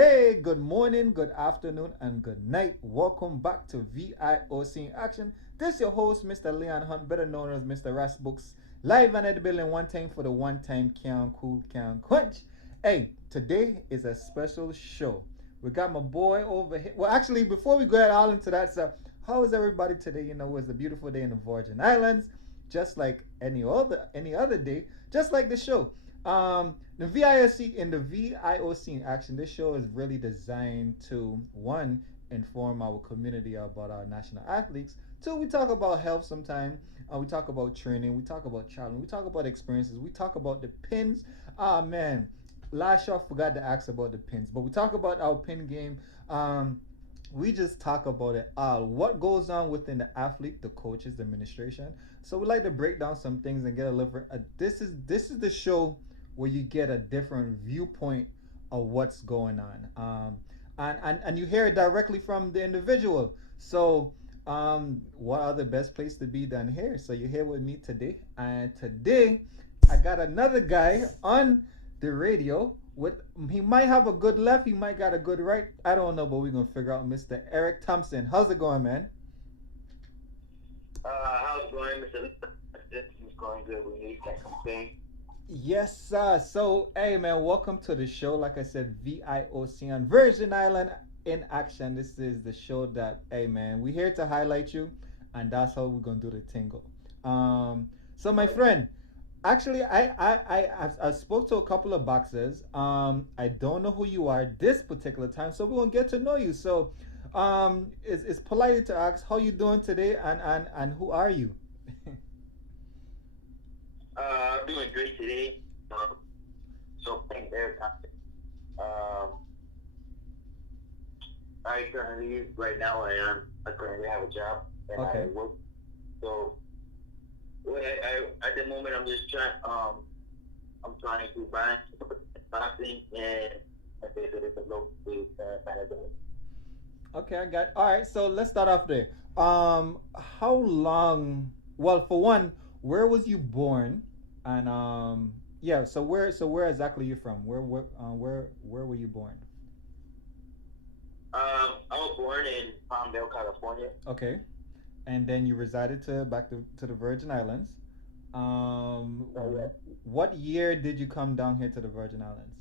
Hey, good morning, good afternoon, and good night. Welcome back to VIOC in Action. This is your host, Mr. Leon Hunt, better known as Mr. Ras Books, live and at the building one time for the one time can cool can quench. Hey, today is a special show. We got my boy over here. Well, actually, before we go all into that stuff, how is everybody today? You know, it's a beautiful day in the Virgin Islands, just like any other day, just like the show. The VIOC in the VIOC in action. This show is really designed to one inform our community about our national athletes. Two, we talk about health sometime. We talk about training. We talk about traveling. We talk about experiences. We talk about the pins. Ah man, last show I forgot to ask about the pins, but we talk about our pin game. We just talk about it all. What goes on within the athlete, the coaches, the administration. So we like to break down some things and get a little. This is the show where you get a different viewpoint of what's going on. And you hear it directly from the individual. So what other best place to be than here? So you're here with me today, and today I got another guy on the radio. With he might have a good left, he might got a good right. I don't know, but we're gonna figure out Mr. Eric Thompson. How's it going, man? How's it going, Mr. This is going good. We need that complaint. Yes, sir. So, hey, man, welcome to the show. Like I said, VIOC on Virgin Island in action. This is the show that, hey, man, we're here to highlight you, and that's how we're gonna do the tingle. So my friend, actually, I spoke to a couple of boxers. I don't know who you are this particular time, so we're gonna get to know you. So, it's polite to ask how you doing today, and who are you? I'm doing great today. So thanks, Eric. Um, I currently, right now, I currently have a job and I Okay. work. So, at the moment, I'm trying to balance boxing and basically the local kind of thing. Okay, I got. All right, so let's start off there. How long? Well, for one, where was you born? And yeah. So where exactly you from? Where were you born? I was born in Palmdale, California. Okay, and then you resided back to the Virgin Islands. So, yeah. What year did you come down here to the Virgin Islands?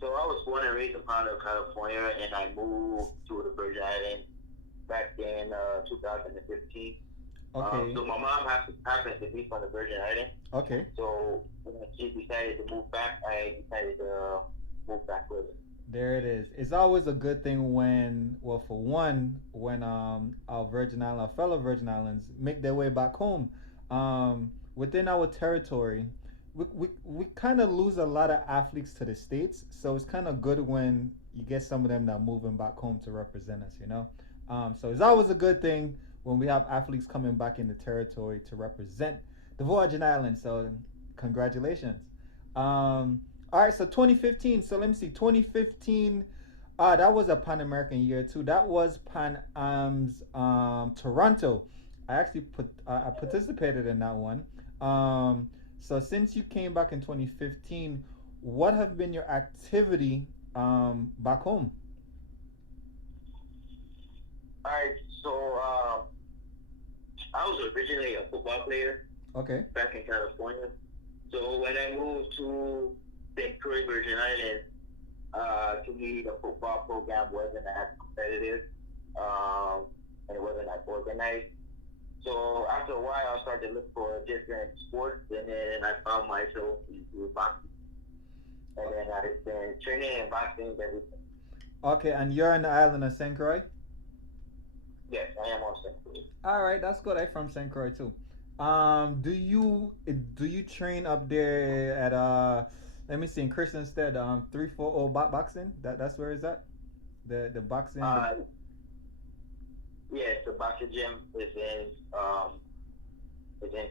So I was born and raised in Palmdale, California, and I moved to the Virgin Islands back in 2015. Okay, So my mom happens to be from the Virgin Islands. okay. So when she decided to move back, I decided to move back with her. There it is. It's always a good thing when, well, for one, when our fellow Virgin Islands make their way back home, within our territory, we kind of lose a lot of athletes to the states. So it's kind of good when you get some of them that moving back home to represent us. So it's always a good thing when we have athletes coming back in the territory to represent the Virgin Islands. So congratulations. All right, so 2015. So let me see. 2015. That was a Pan American year too. That was Pan Am's Toronto. I actually I participated in that one. So since you came back in 2015, what have been your activity back home? All right. So I was originally a football player Okay. back in California. So when I moved to St. Croix, Virgin Islands, to me the football program wasn't as competitive, and it wasn't as organized. So after a while, I started to look for different sports, and then I found myself into boxing. And then I've been training in boxing ever since. Okay, and you're on the island of St. Croix. Yes, I am on St. Louis. All right, that's good. I'm from St. Croix too. Do you train up there at let me see in Christiansted 340 boxing? That's where is that? The boxing. Uh, yes, the boxing gym is in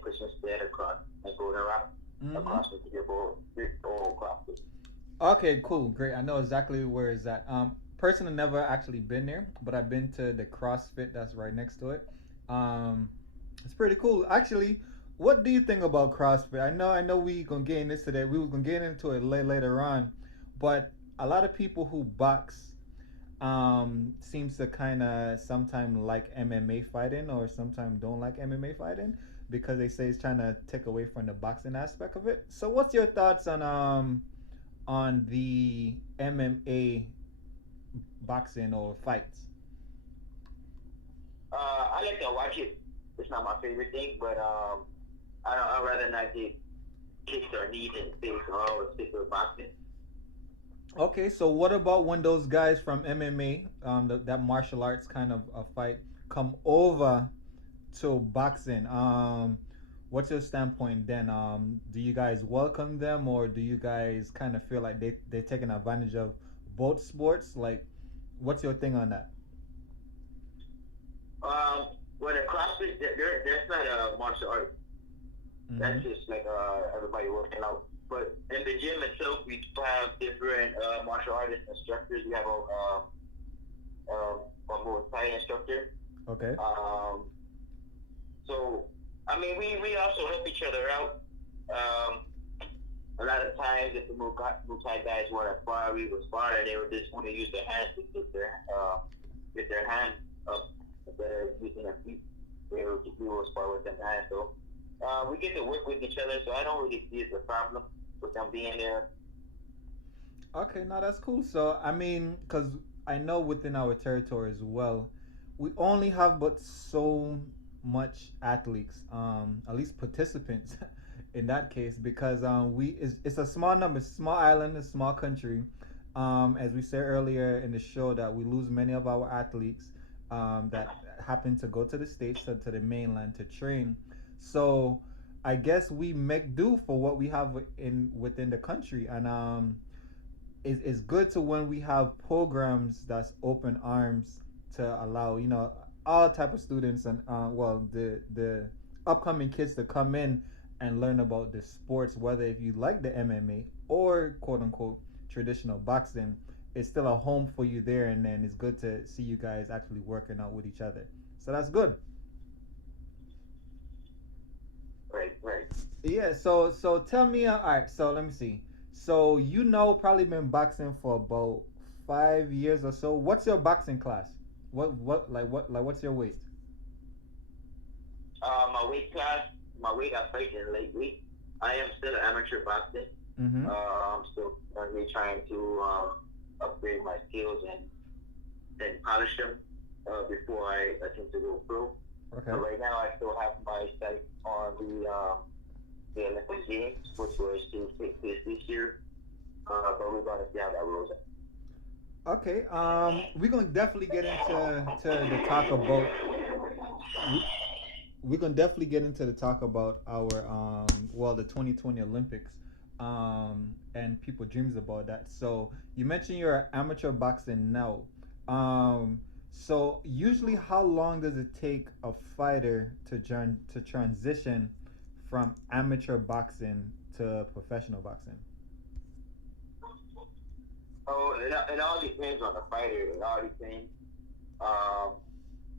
Christmas State across in Golden Rock, Mm-hmm. across from the old CrossFit. Okay, cool, great. I know exactly where is that. Personally, never actually been there, but I've been to the CrossFit that's right next to it. Um, it's pretty cool. Actually, what do you think about CrossFit? I know we gonna get into that. We was gonna get into it later on, but a lot of people who box seems to kind of sometimes like MMA fighting or sometimes don't like MMA fighting because they say it's trying to take away from the boxing aspect of it. So what's your thoughts on the MMA boxing or fights? I like to watch it. It's not my favorite thing, but I'd rather not get kicked or kneed in the face or always stick with boxing. Okay, so what about when those guys from MMA, that martial arts kind of a fight, come over to boxing? What's your standpoint then? Do you guys welcome them, or do you guys kind of feel like they're taking advantage of both sports? Like, what's your thing on that? When a CrossFit, that's not a martial art. That's Mm-hmm. just like everybody working out. But in the gym itself, we have different martial artist instructors. We have a Muay Thai instructor. Okay. Um, so, I mean, we also help each other out. A lot of times, if the Muay Thai guys want to spar, we would spar, and they would just want to use their hands to get their hands up instead of using their feet. We will spar with them hands. So we get to work with each other, so I don't really see it as a problem with them being there. Okay, no, that's cool. So, I mean, because I know within our territory as well, we only have but so much athletes, at least participants in that case, because it's a small number, small island, a small country. As we said earlier in the show, that we lose many of our athletes that happen to go to the states to the mainland to train. So, I guess we make do for what we have in within the country, and it's good to when we have programs that's open arms to allow all type of students and well the upcoming kids to come in and learn about the sports, whether if you like the MMA or quote unquote traditional boxing. It's still a home for you there, and then it's good to see you guys actually working out with each other, so that's good. Right, right. Yeah, so tell me, all right. So let me see. So probably been boxing for about 5 years or so. What's your boxing class? What's your weight? My weight class, my weight I fight in late weight. I am still an amateur boxer. Mm-hmm. I'm still currently trying to upgrade my skills and polish them before I attempt to go pro. Okay. But right now, I still have my sight on the Olympic Games, which was to take place this year. But we're going to see how that rolls out. Okay. We're gonna definitely get into to the talk about. we- We're gonna definitely get into the talk about our the 2020 Olympics and people dreams about that. So you mentioned you're amateur boxing now. Um, so usually, how long does it take a fighter to transition from amateur boxing to professional boxing? Oh, it all depends on the fighter. It all depends um,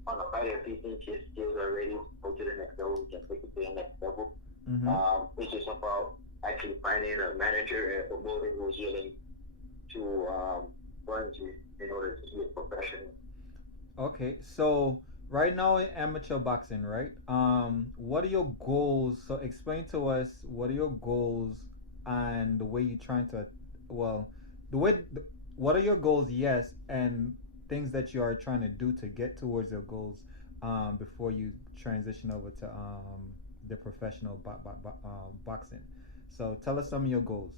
on the fighter. If he thinks his skills are ready to go to the next level, we can take it to the next level. Mm-hmm. It's just about actually finding a manager and a promoter who's willing to fund you in order to be a professional. Okay, so right now in amateur boxing, right? What are your goals? So explain to us what are your goals and the way you're trying to, well, the way, what are your goals? Yes, and things that you are trying to do to get towards your goals, before you transition over to the professional boxing. So tell us some of your goals.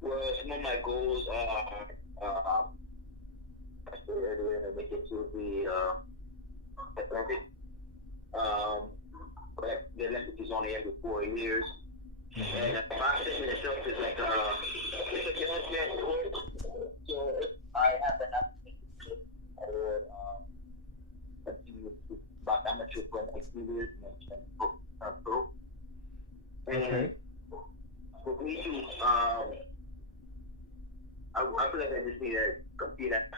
Well, some of my goals are, I said earlier, to make it to the Atlantic. Um, but the Olympics is only every 4 years. Mm-hmm. And boxing in itself is like it's a judgment sport. So if I have an opportunity, I would continue to box amateur for the next few years and then turn pro. And Okay. for me to, I feel like I just need to compete at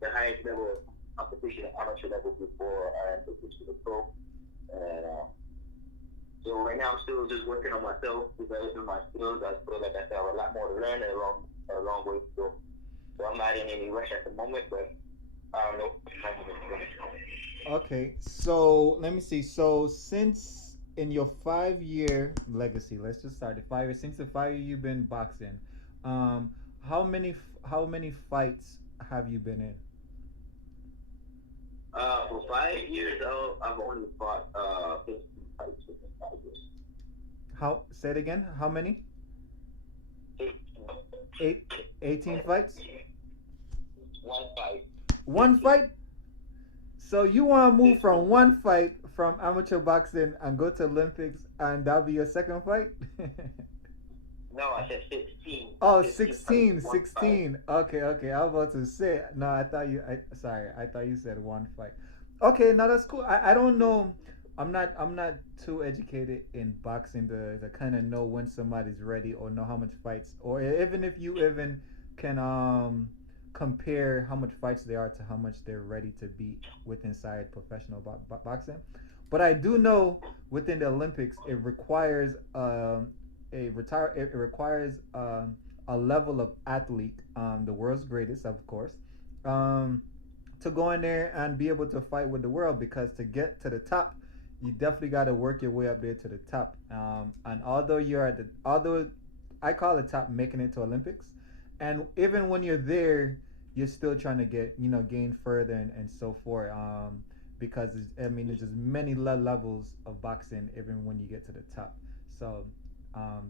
the highest level of competition at amateur level before I am able to the pro. And So right now I'm still just working on myself, developing my skills. I feel like I still have a lot more to learn and a long way to go. So I'm not in any rush at the moment, but I don't know. Okay, so let me see. So since in your 5 year legacy, let's just start at 5 years. Since the 5 year you've been boxing, um, how many fights have you been in? For 5 years, I've only fought 15 fights within 5 years. How say it again? How many? 15. Eight, 18 fights. One fight, One 15. fight. So you want to move 15. from one fight from amateur boxing and go to Olympics, and that'll be your second fight? No, I said 15. Oh, 15 fights, 16, one fight. 16. Okay, okay. I was about to say, no, I thought you, sorry, I thought you said one fight. Okay, now that's cool. I don't know. I'm not too educated in boxing to kind of know when somebody's ready or know how much fights, or even if you even can compare how much fights they are to how much they're ready to be with inside professional boxing. But I do know within the Olympics it requires it requires a level of athlete, the world's greatest, of course, um, to go in there and be able to fight with the world. Because to get to the top, you definitely got to work your way up there to the top. And although although I call it top, making it to Olympics, and even when you're there, you're still trying to gain further and so forth. Because I mean, there's just many levels of boxing even when you get to the top. So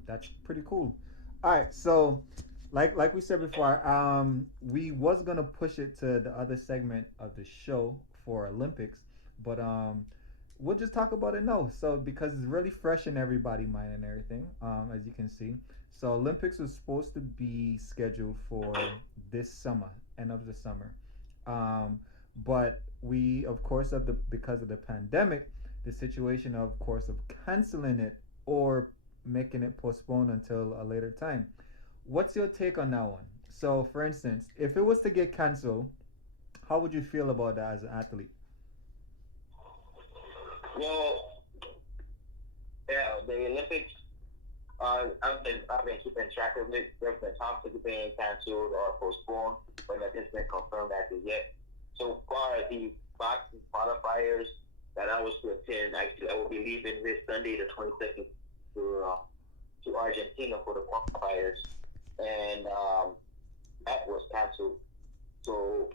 that's pretty cool. All right, so like we said before, we was gonna push it to the other segment of the show for Olympics, but we'll just talk about it now. So because it's really fresh in everybody's mind and everything, as you can see. So Olympics was supposed to be scheduled for this summer, end of the summer, um, but we, of course, because of the pandemic, the situation, of course, of canceling it or making it postponed until a later time. What's your take on that one? So, for instance, if it was to get canceled, how would you feel about that as an athlete? Well, yeah, the Olympics. I've been keeping track of it. There's been talks of it being canceled or postponed, but nothing's been confirmed as of yet. So far, the boxing qualifiers that I was to attend, actually, I will be leaving this Sunday, the 22nd, to Argentina for the qualifiers, and that was canceled. So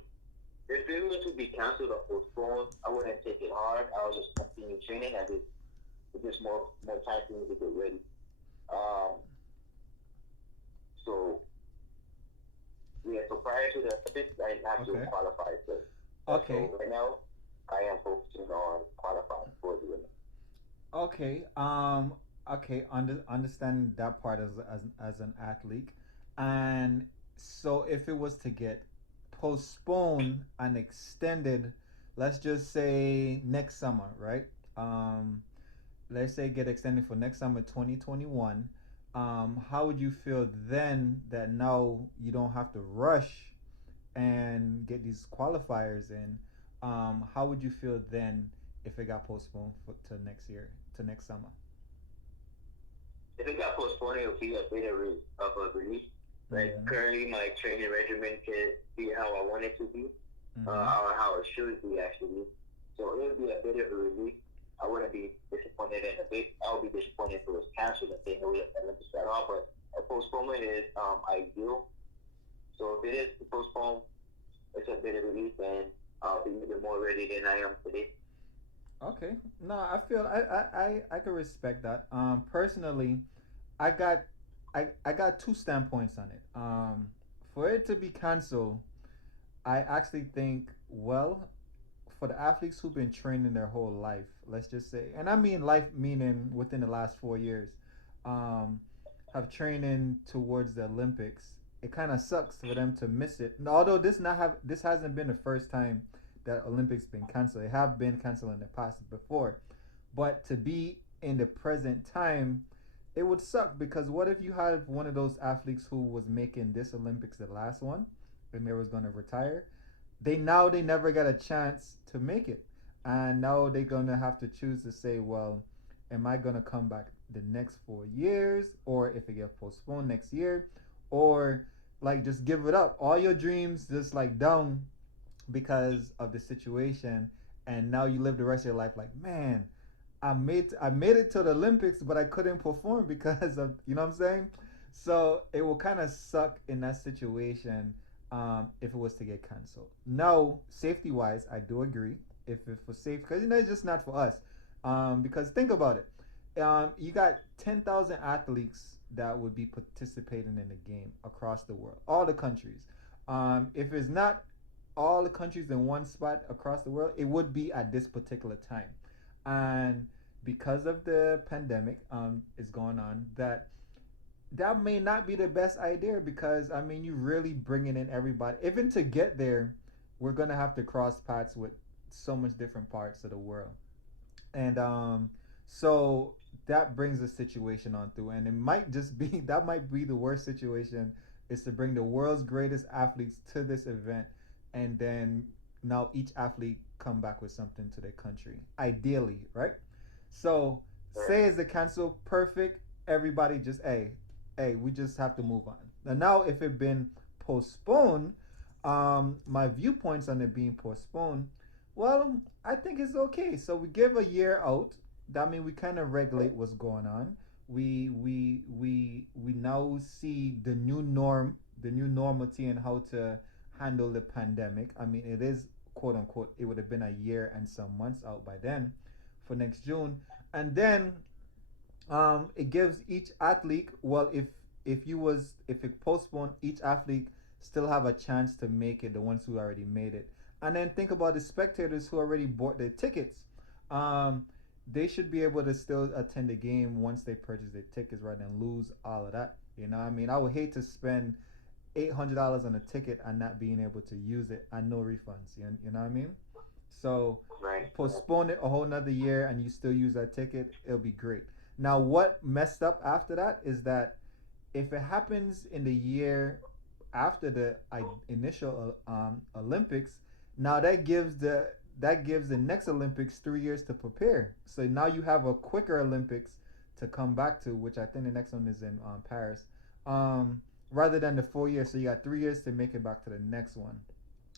if it were to be canceled or postponed, I wouldn't take it hard. I would just continue training, and it's just more time for me to get ready. Um, so yeah, so prior to the Olympics, I have to Okay. qualify first. Okay. So right now, I am focusing on qualifying for the Olympics. Okay. Okay. Understand that part as an athlete, and so if it was to get postponed and extended, let's just say next summer, right? Um, let's say get extended for next summer 2021. How would you feel then that now you don't have to rush and get these qualifiers in? How would you feel then if it got postponed to next year, to next summer? If it got postponed, it would be a bit of a relief. Like Mm-hmm. currently, my training regimen can be how I want it to be, Mm-hmm. or how it should be actually. So it would be a bit of a relief. I wouldn't be disappointed in a bit. I would be disappointed if it was canceled and they know it Olympics at all. But a postponement is ideal. So if it is postponed, it's a bit of relief, and I'll be even more ready than I am today. Okay. No, I feel I can respect that. Personally, I got I got two standpoints on it. For it to be canceled, I actually think, well, for the athletes who've been training their whole life, let's just say, and I mean life meaning within the last 4 years, um, have training towards the Olympics. It kind of sucks for them to miss it. Although this hasn't been the first time that Olympics been canceled. It have been canceled in the past before, but to be in the present time, it would suck because what if you have one of those athletes who was making this Olympics the last one, and they was gonna retire, they never got a chance to make it, and now they're gonna have to choose to say, well, am I gonna come back the next 4 years, or if it gets postponed next year, or like just give it up, all your dreams just like down because of the situation, and now you live the rest of your life like, man, I made it to the Olympics, but I couldn't perform because of, you know what I'm saying. So it will kind of suck in that situation, if it was to get canceled. No, safety wise, I do agree. If it was safe, because it's just not for us. Because think about it, you got 10,000 athletes that would be participating in the game across the world, all the countries. If it's not all the countries in one spot across the world, it would be at this particular time. And because of the pandemic is going on, that may not be the best idea, because I mean you really bringing in everybody. Even to get there, we're gonna have to cross paths with so much different parts of the world, and so that brings the situation on through, and it might just be that might be the worst situation, is to bring the world's greatest athletes to this event, and then now each athlete come back with something to their country, ideally, right? So say it's a cancel, perfect. Everybody just, hey, we just have to move on. And now if it been postponed, my viewpoints on it being postponed, well, I think it's okay. So we give a year out. That means we kind of regulate what's going on. We now see the new norm, the new normality, and how to handle the pandemic. I mean, it is quote unquote. It would have been a year and some months out by then, for next June, and then it gives each athlete, well, if it postponed, each athlete still have a chance to make it, the ones who already made it. And then think about the spectators who already bought their tickets. um they should be able to still attend the game once they purchase their tickets, rather than lose all of that. You know what I mean? I would hate to spend $800 on a ticket and not being able to use it and no refunds. You know what I mean? So Right. postpone it a whole nother year and you still use that ticket, it'll be great. Now, what messed up after that is that if it happens in the year after the initial Olympics, now that gives the next Olympics 3 years to prepare. So now you have a quicker Olympics to come back to, which I think the next one is in Paris, rather than the 4 years. So you got 3 years to make it back to the next one.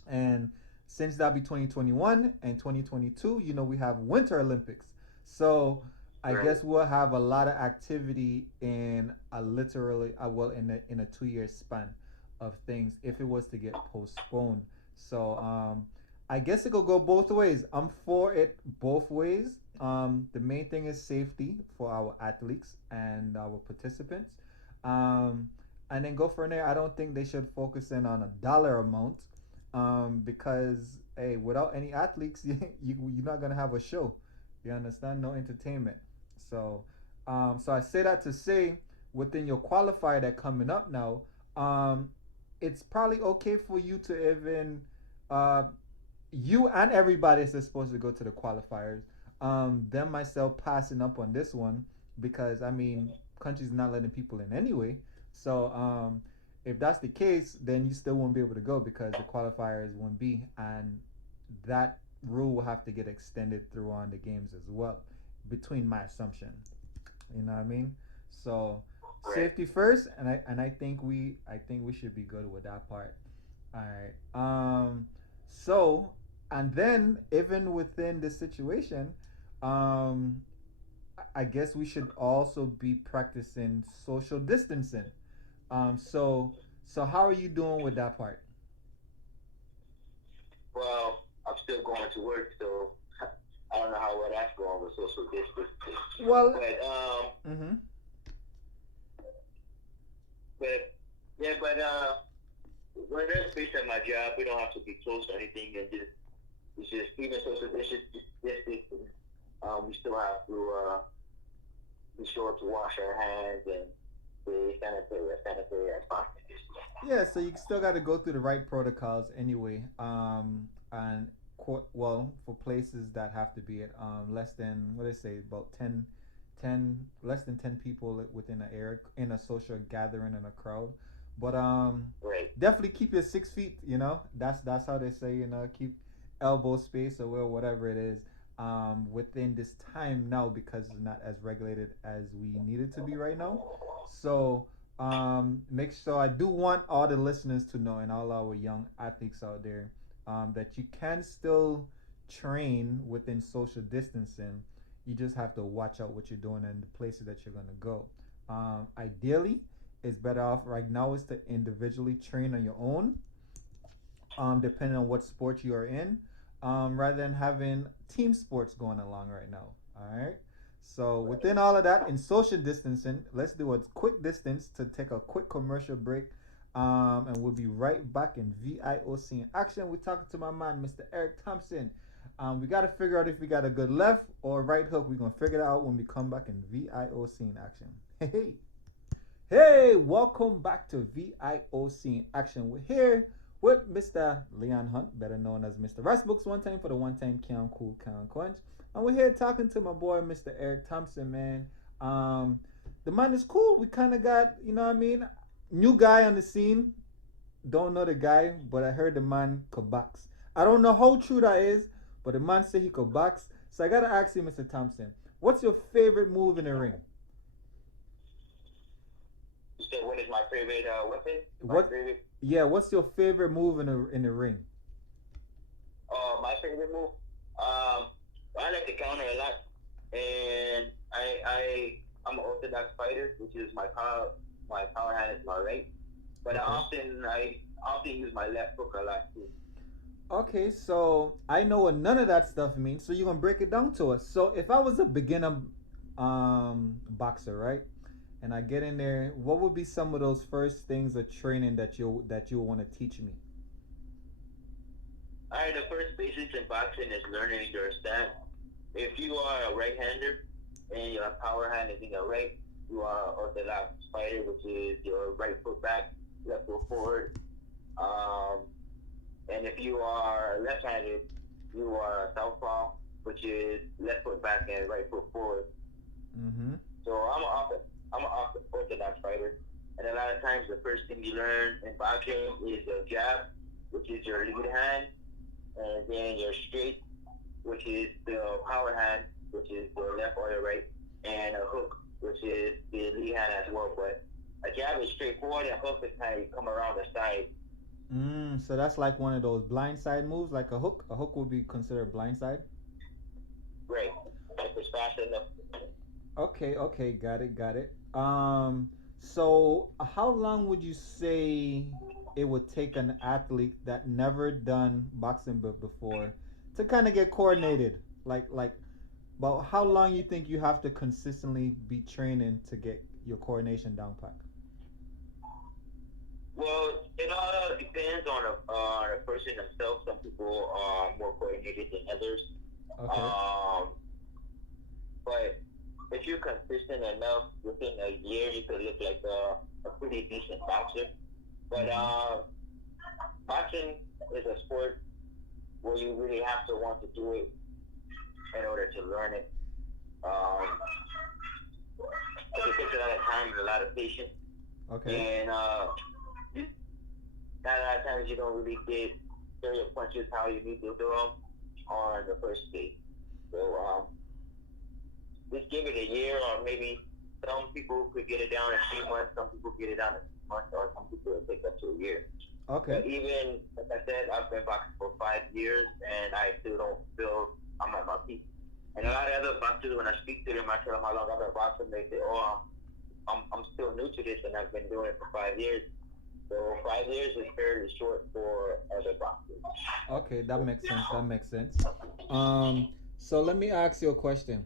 And since that'll be 2021 and 2022, we have Winter Olympics. So I Right. guess we'll have a lot of activity in a literally, well, in a 2 year span of things if it was to get postponed. So I guess it could go both ways. I'm for it both ways. The main thing is safety for our athletes and our participants. Um, and then go from there. I don't think they should focus in on a dollar amount, because hey, without any athletes, you're not gonna have a show. You understand? No entertainment. So, so I say that to say, within your qualifier that coming up now, um, it's probably okay for you to even, uh, you and everybody is supposed to go to the qualifiers. Them myself passing up on this one, because I mean, countries not letting people in anyway. So if that's the case, then you still won't be able to go because the qualifiers won't be, and that rule will have to get extended through on the games as well. Between my assumption, you know what I mean. So Right. safety first, and I think we should be good with that part. All right. So, and then even within this situation, um, I guess we should also be practicing social distancing. So how are you doing with that part? Well, I'm still going to work, so I don't know how well that's going with social distancing. Well, But mm-hmm. but yeah, but well, that's based on my job. We don't have to be close to anything, and just it's just even social distancing. We still have to be sure to wash our hands and be sanitary as possible. Yeah, so you still got to go through the right protocols anyway. And well, for places that have to be at less than, what they say, about less than 10 people within an area, in a social gathering in a crowd. But Right. definitely keep your 6 feet. That's how they say. Keep elbow space or whatever it is. within this time now because it's not as regulated as we need it to be right now. So make sure I do want all the listeners to know and all our young athletes out there that you can still train within social distancing. You just have to watch out what you're doing and the places that you're gonna go. Ideally, it's better off right now is to individually train on your own, depending on what sport you are in, rather than having team sports going along right now. All right. So within all of that, in social distancing, let's do a quick distance to take a quick commercial break, and we'll be right back in VIOC in action. We're talking to my man, Mr. Eric Thompson. We got to figure out if we got a good left or right hook. We're gonna figure that out when we come back in VIOC in action. Hey, hey, welcome back to VIOC in action. We're here with Mr. Leon Hunt, better known as Mr. Ras Books, one time for the one time Can Cool Can Quench. And we're here talking to my boy, Mr. Eric Thompson, man. The man is cool. We kind of got, you know what I mean? New guy on the scene. Don't know the guy, but I heard the man could box. I don't know how true that is, but the man said he could box. So I got to ask you, Mr. Thompson, what's your favorite move in the ring? You said what is my favorite weapon? My What? favorite. Yeah, what's your favorite move in the ring? My favorite move. I like to counter a lot, and I'm an orthodox fighter, which is my power hand is my right. But Okay. I often use my left hook a lot too. Okay, so I know what none of that stuff means. So you're gonna break it down to us. So if I was a beginner boxer, right? And I get in there, what would be some of those first things of training that you want to teach me? Alright, the first basics in boxing is learning your stance. If you are a right-hander and your power hand is in your right, you are an orthodox fighter, which is your right foot back, left foot forward. Um, and if you are left-handed, you are a southpaw, which is left foot back and right foot forward. Mm-hmm. So I'm an orthodox fighter, and a lot of times the first thing you learn in boxing is a jab, which is your lead hand, and then your straight, which is the power hand, which is the left or the right, and a hook, which is the lead hand as well. But a jab is straightforward, and a hook is kind of come around the side. So that's like one of those blindside moves, like a hook. A hook would be considered blindside. Right. If it's fast enough. Okay, okay, got it, got it. So how long would you say it would take an athlete that never done boxing before to kind of get coordinated? Like, about how long you think you have to consistently be training to get your coordination down pat? Well, it all depends on the person themselves. Some people are more coordinated than others. Okay. Um, but if you're consistent enough, within a year, you could look like a pretty decent boxer. But Mm-hmm. boxing is a sport where you really have to want to do it in order to learn it. Um, it takes a lot of time and a lot of patience. Okay. And not a lot of times you don't really get throw your punches how you need to throw them on the first day. So just give it a year, or maybe some people could get it down in 3 months, some people get it down in 6 months, or some people it take up to a year. Okay. But even like I said, I've been boxing for 5 years, and I still don't feel I'm at my peak. And a lot of other boxers, when I speak to them, I tell them how long I've been boxing. They say, "Oh, I'm still new to this, and I've been doing it for 5 years." So 5 years is fairly short for other boxers. Okay, that makes sense. That makes sense. So let me ask you a question.